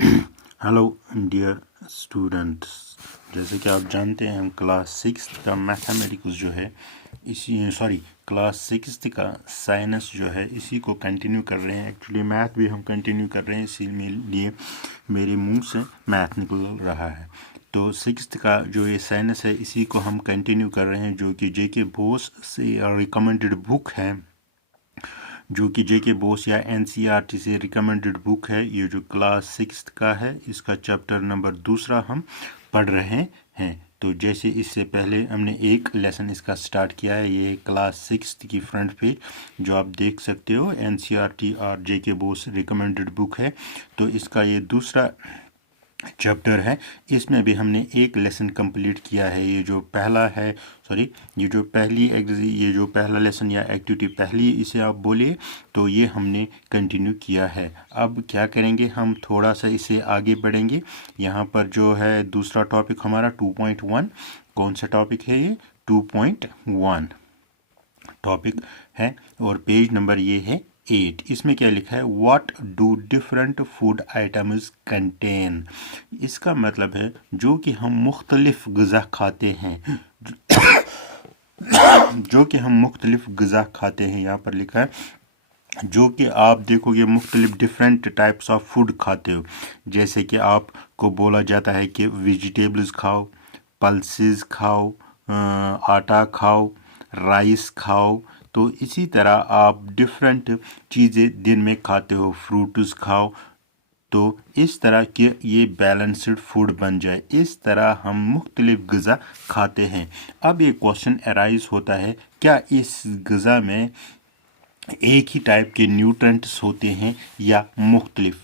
Hello dear students, जैसे कि आप जानते हैं हम क्लास सिक्स्थ का मैथमेटिक्स जो है क्लास सिक्स्थ का साइंस जो है इसी को कंटिन्यू कर रहे हैं। एक्चुअली मैथ भी हम कंटिन्यू कर रहे हैं, इसीलिए मेरे मुंह से मैथ निकल रहा है। तो सिक्स्थ का जो ये साइंस है इसी को हम कंटिन्यू कर रहे हैं, जो कि जेके बोस से रिकमेंडेड बुक है, जो कि जेके बोस या एनसीईआरटी से रिकमेंडेड बुक है। ये जो क्लास सिक्स्थ का है इसका चैप्टर नंबर 2 हम पढ़ रहे हैं। तो जैसे इससे पहले हमने एक लेसन इसका स्टार्ट किया है, ये क्लास सिक्स्थ की फ्रंट पेज जो आप देख सकते हो, एनसीईआरटी और जेके बोस रिकमेंडेड बुक है। तो इसका ये दूसरा चैप्टर है, इसमें भी हमने एक लेसन कंप्लीट किया है। ये जो पहला है ये जो पहला लेसन या एक्टिविटी पहली इसे आप बोलिए, तो ये हमने कंटिन्यू किया है। अब क्या करेंगे, हम थोड़ा सा इसे आगे बढ़ेंगे। यहाँ पर जो है दूसरा टॉपिक हमारा 2.1, कौन सा टॉपिक है ये? 2.1 टॉपिक है और पेज नंबर ये है 8। इसमें क्या लिखा है? What do different food items contain. इसका मतलब है जो कि हम मुख्तलिफ ग़िज़ा खाते हैं यहाँ पर लिखा है जो कि आप देखोगे मुख्तलिफ डिफरेंट टाइप्स ऑफ फूड खाते हो। जैसे कि आपको बोला जाता है कि वेजिटेबल्स खाओ, पल्सेस खाओ, आटा खाओ, राइस खाओ। तो इसी तरह आप डिफरेंट चीज़ें दिन में खाते हो, फ्रूट्स खाओ। तो इस तरह के ये बैलेंस्ड फूड बन जाए, इस तरह हम मुख्तलिफ ग़िज़ा खाते हैं। अब ये क्वेश्चन अराइज होता है, क्या इस ग़िज़ा में एक ही टाइप के न्यूट्रेंट्स होते हैं या मुख्तलिफ,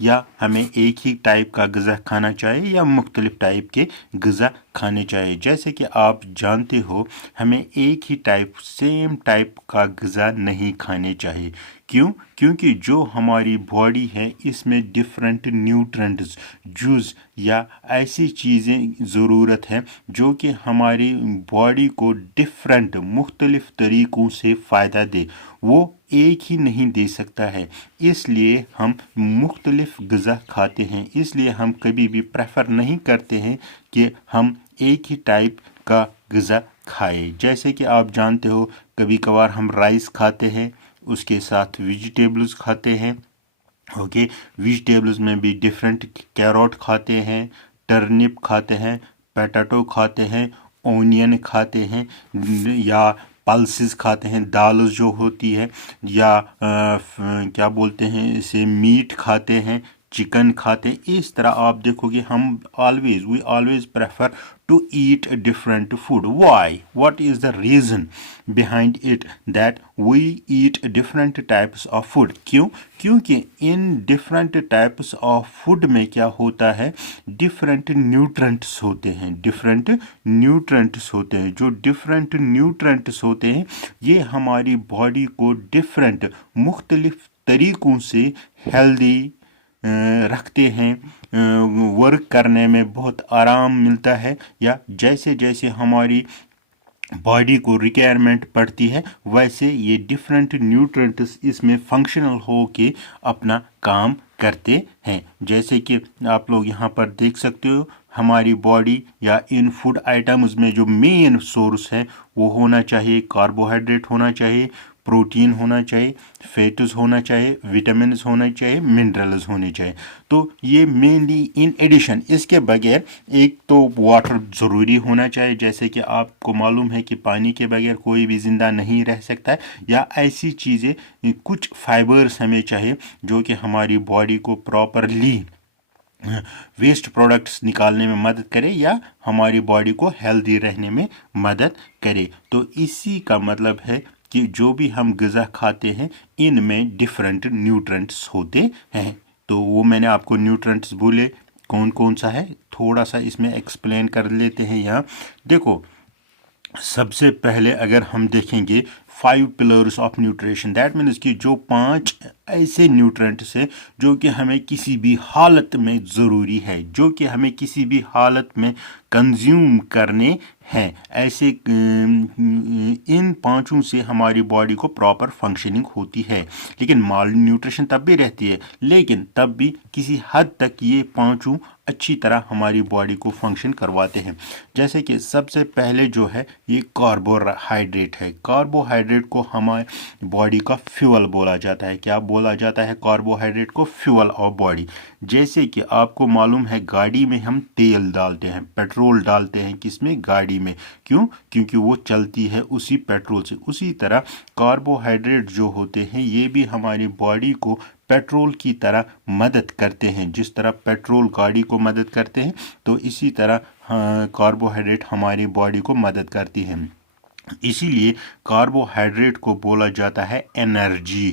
या हमें एक ही टाइप का ग़िज़ा खाना चाहिए या मुख्तलिफ टाइप के ग़िज़ा खाने चाहिए। जैसे कि आप जानते हो हमें एक ही सेम टाइप का ग़िज़ा नहीं खाने चाहिए। क्यों? क्योंकि जो हमारी बॉडी है इसमें डिफरेंट न्यूट्रेंट्स, जूस या ऐसी चीज़ें ज़रूरत है जो कि हमारी बॉडी को डिफरेंट मुख्तलिफ तरीक़ों से फ़ायदा दे, वो एक ही नहीं दे सकता है। इसलिए हम मुख्तलिफ ग़िज़ा खाते हैं। इसलिए हम कभी भी प्रेफर नहीं करते हैं कि हम एक ही टाइप का ग़िज़ा खाएं। जैसे कि आप जानते हो कभी कभार हम राइस खाते हैं, उसके साथ वेजिटेबल्स खाते हैं। वेजिटेबल्स में भी डिफरेंट, कैरोट खाते हैं, टर्निप खाते हैं, पोटैटो खाते हैं, ओनियन खाते हैं, या पल्सेस खाते हैं, दाल जो होती है, या क्या बोलते हैं इसे, मीट खाते हैं, चिकन खाते। इस तरह आप देखोगे हम we always prefer to eat different food. Why? What is the reason behind it that we eat different types of food? क्योंकि in different types of food में क्या होता है, डिफरेंट न्यूट्रेंट्स होते हैं। जो डिफरेंट न्यूट्रेंट्स होते हैं ये हमारी बॉडी को डिफरेंट मुख्तलिफ तरीक़ों से हेल्दी रखते हैं, वर्क करने में बहुत आराम मिलता है, या जैसे जैसे हमारी बॉडी को रिक्वायरमेंट पड़ती है वैसे ये डिफरेंट न्यूट्रेंट्स इसमें फंक्शनल हो के अपना काम करते हैं। जैसे कि आप लोग यहाँ पर देख सकते हो हमारी बॉडी या इन फूड आइटम्स में जो मेन सोर्स है वो होना चाहिए कार्बोहाइड्रेट होना चाहिए, प्रोटीन होना चाहिए, फैट्स होना चाहिए, विटामिन्स होना चाहिए, मिनरल्स होने चाहिए। तो ये मेनली इन एडिशन, इसके बगैर एक तो वाटर ज़रूरी होना चाहिए। जैसे कि आपको मालूम है कि पानी के बगैर कोई भी ज़िंदा नहीं रह सकता है, या ऐसी चीज़ें कुछ फाइबर्स हमें चाहिए जो कि हमारी बॉडी को प्रॉपरली वेस्ट प्रोडक्ट्स निकालने में मदद करे या हमारी बॉडी को हेल्दी रहने में मदद करे। तो इसी का मतलब है कि जो भी हम ग़िज़ा खाते हैं इनमें डिफरेंट न्यूट्रेंट्स होते हैं। तो वो मैंने आपको न्यूट्रेंट्स बोले कौन कौन सा है, थोड़ा सा इसमें एक्सप्लेन कर लेते हैं। यहाँ देखो, सबसे पहले अगर हम देखेंगे 5 pillars of nutrition, that means کہ جو 5 ایسے نیوٹرینٹس ہیں جو کہ ہمیں کسی بھی حالت میں ضروری ہے، جو کہ ہمیں کسی بھی حالت میں کنزیوم کرنے ہیں، ایسے ان 5 سے ہماری باڈی کو پراپر فنکشننگ ہوتی ہے. لیکن مال نیوٹریشن تب بھی رہتی ہے، لیکن تب بھی کسی حد تک یہ 5 اچھی طرح ہماری باڈی کو فنکشن کرواتے ہیں. جیسے کہ سب سے پہلے جو ہے یہ کاربوہائیڈریٹ ہے. کاربوہائیڈریٹ کو ہماری باڈی کا فیول بولا جاتا ہے. کیا بولا جاتا ہے کاربوہائیڈریٹ کو؟ Fuel of body. جیسے کہ آپ کو معلوم ہے گاڑی میں ہم تیل ڈالتے ہیں، پیٹرول ڈالتے ہیں، کس میں؟ گاڑی میں. کیوں؟ کیونکہ وہ چلتی ہے اسی پیٹرول سے. اسی طرح کاربوہائیڈریٹ جو ہوتے ہیں یہ بھی ہماری باڈی کو پیٹرول کی طرح مدد کرتے ہیں. جس طرح پیٹرول گاڑی کو مدد کرتے ہیں تو اسی طرح کاربوہائیڈریٹ ہماری باڈی کو مدد کرتی ہیں. اسی لیے کاربوہائیڈریٹ کو بولا جاتا ہے انرجی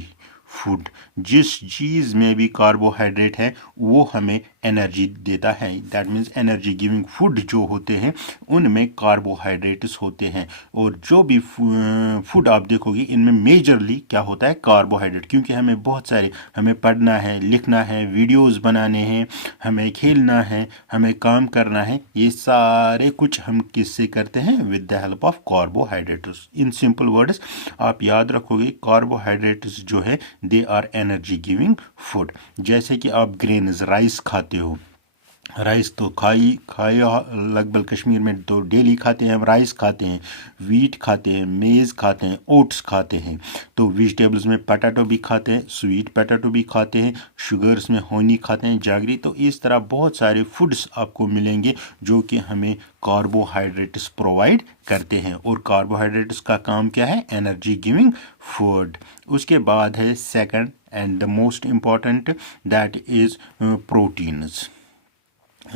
فوڈ. جس چیز میں بھی کاربوہائیڈریٹ ہے وہ ہمیں انرجی دیتا ہے. That means energy giving food جو ہوتے ہیں ان میں کاربوہائیڈریٹس ہوتے ہیں. اور جو بھی فوڈ آپ دیکھو گے ان میں میجرلی کیا ہوتا ہے؟ کاربوہائیڈریٹ. کیونکہ ہمیں بہت سارے، ہمیں پڑھنا ہے، لکھنا ہے، ویڈیوز بنانے ہیں، ہمیں کھیلنا ہے، ہمیں کام کرنا ہے، یہ سارے کچھ ہم کس سے کرتے ہیں؟ With the help of carbohydrates. In simple words آپ یاد رکھو گے کاربوہائیڈریٹس جو ہے they are energy giving food. جیسے کہ آپ گرینز، رائس کھاتے ہو، رائس تو کھائے لگ بھگ کشمیر میں تو ڈیلی کھاتے ہیں، ہم رائس کھاتے ہیں، ویٹ کھاتے ہیں، میز کھاتے ہیں، اوٹس کھاتے ہیں. تو ویجیٹیبلز میں پٹیٹو بھی کھاتے ہیں، سویٹ پٹیٹو بھی کھاتے ہیں، شوگرز میں ہونی کھاتے ہیں، جاگری. تو اس طرح بہت سارے فوڈس آپ کو ملیں گے جو کہ ہمیں کاربوہائیڈریٹس پرووائڈ کرتے ہیں. اور کاربوہائیڈریٹس کا کام کیا ہے؟ Energy giving food. اس کے بعد ہے second and the most important, that is proteins.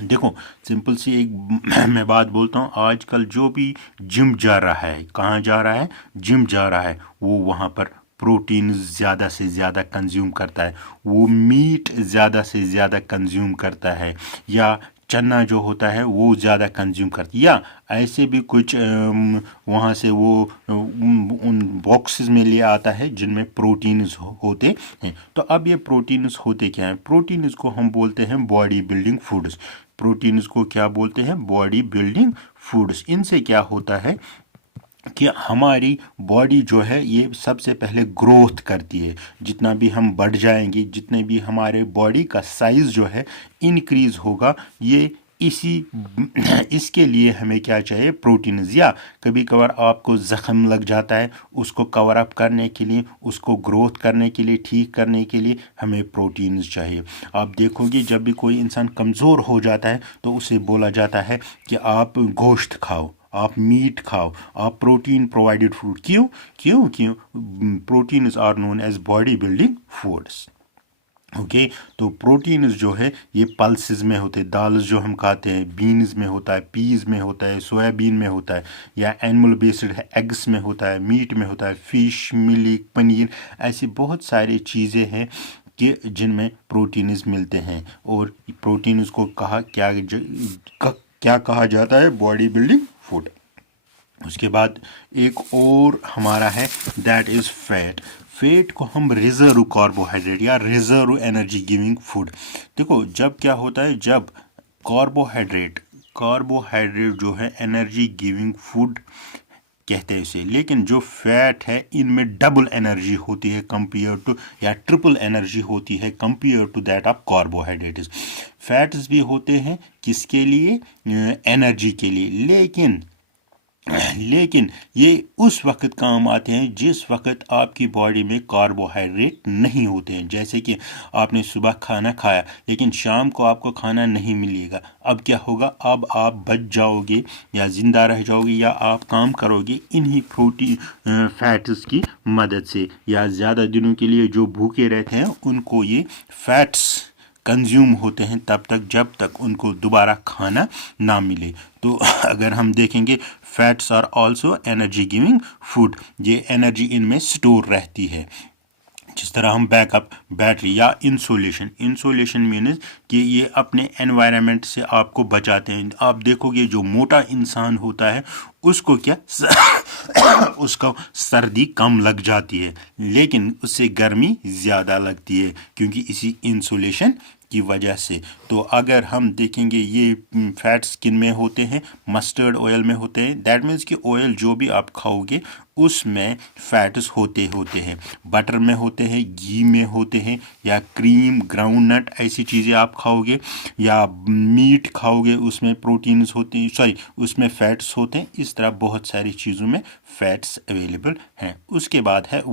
دیکھو سمپل سی ایک میں بات بولتا ہوں، آج کل جو بھی جم جا رہا ہے، کہاں جا رہا ہے؟ جم جا رہا ہے، وہ وہاں پر پروٹین زیادہ سے زیادہ کنزیوم کرتا ہے، وہ میٹ زیادہ سے زیادہ کنزیوم کرتا ہے، یا چنا جو ہوتا ہے وہ زیادہ کنزیوم کرتا ہے، یا ایسے بھی کچھ وہاں سے وہ ان باکسز میں لے آتا ہے جن میں پروٹینز ہوتے ہیں. تو اب یہ پروٹینز ہوتے کیا ہیں؟ پروٹینز کو ہم بولتے ہیں باڈی بلڈنگ فوڈز. پروٹینز کو کیا بولتے ہیں؟ Body building foods. ان سے کیا ہوتا ہے کہ ہماری باڈی جو ہے یہ سب سے پہلے گروتھ کرتی ہے. جتنا بھی ہم بڑھ جائیں گے، جتنے بھی ہمارے باڈی کا سائز جو ہے انکریز ہوگا، یہ اس کے لیے ہمیں کیا چاہیے؟ پروٹینز. یا کبھی کبھار آپ کو زخم لگ جاتا ہے، اس کو کور اپ کرنے کے لیے، اس کو گروتھ کرنے کے لیے، ٹھیک کرنے کے لیے ہمیں پروٹینز چاہیے. آپ دیکھو گے جب بھی کوئی انسان کمزور ہو جاتا ہے تو اسے بولا جاتا ہے کہ آپ گوشت کھاؤ، آپ میٹ کھاؤ، آپ پروٹین پرووائڈڈ فوڈ. کیوں proteins are known as body building foods. Okay. تو پروٹینز جو ہے یہ پلسز میں ہوتے ہیں، دالز جو ہم کھاتے ہیں، بینز میں ہوتا ہے، پیز میں ہوتا ہے، سویا بین میں ہوتا ہے، یا اینمل بیسڈ ہے، ایگس میں ہوتا ہے، میٹ میں ہوتا ہے، فش، ملک، پنیر. ایسی بہت ساری چیزیں ہیں کہ جن میں پروٹینز ملتے ہیں. اور پروٹینز کو کیا کہا جاتا ہے؟ Body building food. اس کے بعد ایک اور ہمارا ہے دیٹ از فیٹ. فیٹ کو ہم ریزرو کاربوہائیڈریٹ یا ریزرو انرجی گیونگ فوڈ. دیکھو جب کیا ہوتا ہے، جب کاربوہائیڈریٹ جو ہے انرجی گیونگ فوڈ کہتے ہیں اسے، لیکن جو فیٹ ہے ان میں ڈبل انرجی ہوتی ہے کمپیئر ٹو، یا ٹرپل انرجی ہوتی ہے compare to that of carbohydrates. Fats بھی ہوتے ہیں کس کے لیے؟ انرجی کے لیے. لیکن یہ اس وقت کام آتے ہیں جس وقت آپ کی باڈی میں کاربوہائیڈریٹ نہیں ہوتے ہیں. جیسے کہ آپ نے صبح کھانا کھایا لیکن شام کو آپ کو کھانا نہیں ملے گا، اب کیا ہوگا؟ اب آپ بچ جاؤ گے یا زندہ رہ جاؤ گے، یا آپ کام کرو گے انہی پروٹین فیٹس کی مدد سے. یا زیادہ دنوں کے لیے جو بھوکے رہتے ہیں ان کو یہ فیٹس کنزیوم ہوتے ہیں تب تک جب تک ان کو دوبارہ کھانا نہ ملے. تو اگر ہم دیکھیں گے fats are also energy giving food. یہ انرجی ان میں سٹور رہتی ہے. जिस तरह हम बैकअप बैटरी या इंसुलेशन मीन्स कि ये अपने एनवायरनमेंट से आपको बचाते हैं। आप देखोगे जो मोटा इंसान होता है उसको क्या उसको सर्दी कम लग जाती है, लेकिन उससे गर्मी ज़्यादा लगती है क्योंकि इसी इंसुलेशन की वजह से। तो अगर हम देखेंगे ये फैट्स किन में होते हैं, मस्टर्ड ऑयल में होते हैं। दैट मीन्स कि ऑयल जो भी आप खाओगे उसमें फैट्स होते हैं। बटर में होते हैं, घी में होते हैं, या क्रीम, ग्राउंड नट ऐसी चीज़ें आप खाओगे, या मीट खाओगे उसमें प्रोटीन्स होते हैं, सॉरी उसमें फैट्स होते हैं। इस तरह बहुत सारी चीज़ों में फैट्स अवेलेबल हैं। उसके बाद है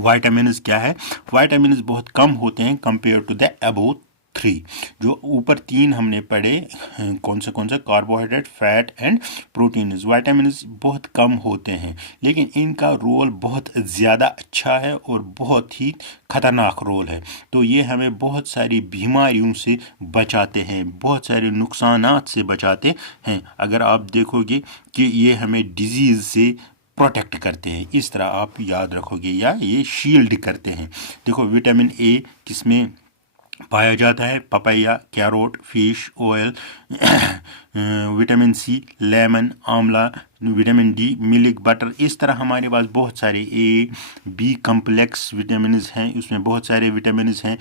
विटामिन्स क्या है? विटामिन्स बहुत कम होते हैं कंपेयर टू द अबव 3। जो ऊपर 3 हमने पढ़े, कौन से carbohydrate, fat and proteins. Vitamins बहुत कम होते हैं लेकिन इनका रोल बहुत ज़्यादा अच्छा है और बहुत ही ख़तरनाक रोल है। तो ये हमें बहुत सारी बीमारियों से बचाते हैं, बहुत सारे नुकसानात से बचाते हैं। अगर आप देखोगे कि ये हमें डिजीज़ से प्रोटेक्ट करते हैं, इस तरह आप याद रखोगे, या ये शील्ड करते हैं। देखो विटामिन ए किसमें पाया जाता है? Papaya, carrot, fish oil, vitamin C lemon, आंवला, विटामिन डी मिल्क, बटर। इस तरह हमारे पास बहुत सारे ए बी कम्प्लेक्स विटामिन्स हैं, उसमें बहुत सारे विटामिन्स हैं,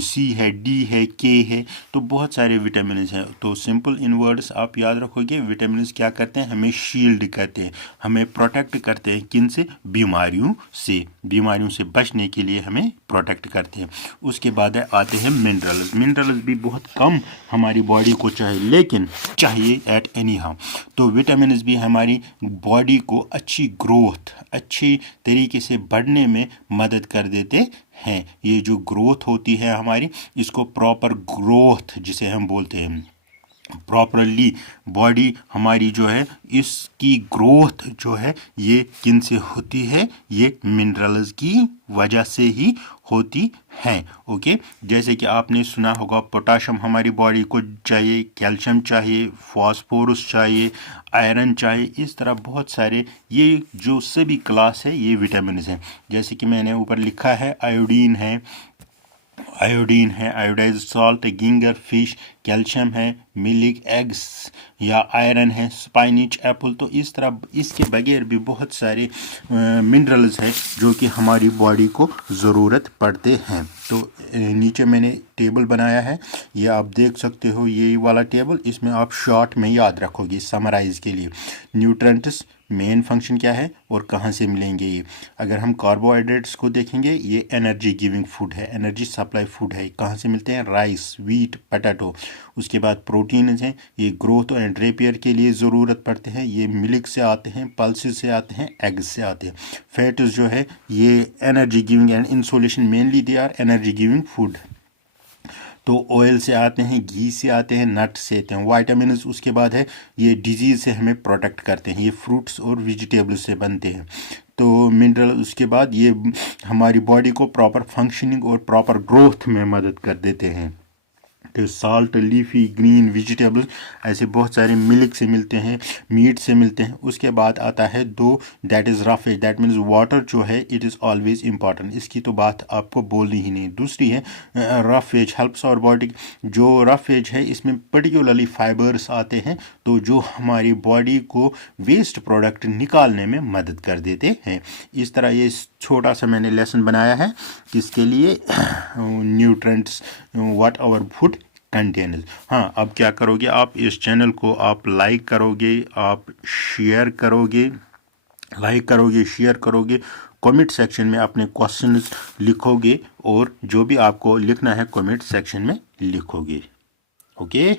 सी है, डी है, के है, तो बहुत सारे विटामिन्स हैं। तो सिंपल इन वर्ड्स आप याद रखोगे, विटामिन्स क्या करते हैं? हमें शील्ड करते हैं, हमें प्रोटेक्ट करते हैं। किन से? बीमारियों से बचने के लिए हमें प्रोटेक्ट करते हैं। उसके बाद आते हैं मिनरल्स भी बहुत कम हमारी बॉडी को चाहिए, लेकिन चाहिए एट एनी हाउ। तो विटामिन्स भी हमारी बॉडी को अच्छी ग्रोथ, अच्छी तरीके से बढ़ने में मदद कर देते हैं। ये जो ग्रोथ होती है हमारी, इसको प्रॉपर ग्रोथ जिसे हम बोलते हैं, प्रॉपरली बॉडी हमारी जो है, इसकी ग्रोथ जो है ये किन से होती है? ये मिनरल्स की वजह से ही होती है। ओके, जैसे कि आपने सुना होगा पोटाशियम हमारी बॉडी को चाहिए, कैल्शियम चाहिए, फास्फोरस चाहिए, आयरन चाहिए। इस तरह बहुत सारे ये जो सभी क्लास है ये विटामिन्स हैं। जैसे कि मैंने ऊपर लिखा है, आयोडीन है, iodised salt, ginger fish, calcium है, मिल्क, एग्स या आयरन है, स्पाइनिच एप्पल। तो इस तरह इसके बगैर भी बहुत सारे मिनरल्स हैं जो कि हमारी बॉडी को ज़रूरत पड़ते हैं। तो नीचे मैंने टेबल बनाया है, ये आप देख सकते हो, ये वाला टेबल। इसमें आप शॉर्ट में याद रखोगे समराइज के लिए। न्यूट्रेंट्स मेन फंक्शन क्या है और कहाँ से मिलेंगे ये? अगर हम कार्बोहाइड्रेट्स को देखेंगे, ये एनर्जी गिविंग फूड है, एनर्जी सप्लाई फूड है। कहाँ से मिलते हैं? Rice, wheat, potato. उसके बाद प्रोटीन्स हैं, ये ग्रोथ एंड रिपेयर के लिए ज़रूरत पड़ते हैं। ये मिल्क से आते हैं, पल्सेस से आते हैं, एग्स से आते हैं। फैट्स जो है ये energy giving and insulation, mainly they are energy giving food. तो ऑयल से आते हैं, घी से आते हैं, नट से आते हैं। विटामिन्स उसके बाद है, ये डिजीज़ से हमें प्रोटेक्ट करते हैं, ये फ्रूट्स और वेजिटेबल्स से बनते हैं। तो मिनरल उसके बाद ये हमारी बॉडी को प्रॉपर फंक्शनिंग और प्रॉपर ग्रोथ में मदद कर देते हैं। तो साल्ट, लीफी, ग्रीन वेजिटेबल्स, ऐसे बहुत सारे मिल्क से मिलते हैं, मीट से मिलते हैं। उसके बाद आता है दो, that is roughage, that means water जो है इट इज़ ऑलवेज इंपॉर्टेंट, इसकी तो बात आपको बोलनी ही नहीं। दूसरी है roughage, helps our body. जो रफ एज है इसमें पर्टिकुलरली फाइबर्स आते हैं, तो जो हमारी बॉडी को वेस्ट प्रोडक्ट निकालने में मदद कर देते हैं। इस तरह ये छोटा सा मैंने लेसन बनाया है किसके लिए? Nutrients what our food contains. हाँ, अब क्या करोगे आप? इस चैनल को आप लाइक करोगे, आप शेयर करोगे, शेयर करोगे, कमेंट सेक्शन में अपने क्वेश्चंस लिखोगे और जो भी आपको लिखना है कमेंट सेक्शन में लिखोगे। ओके।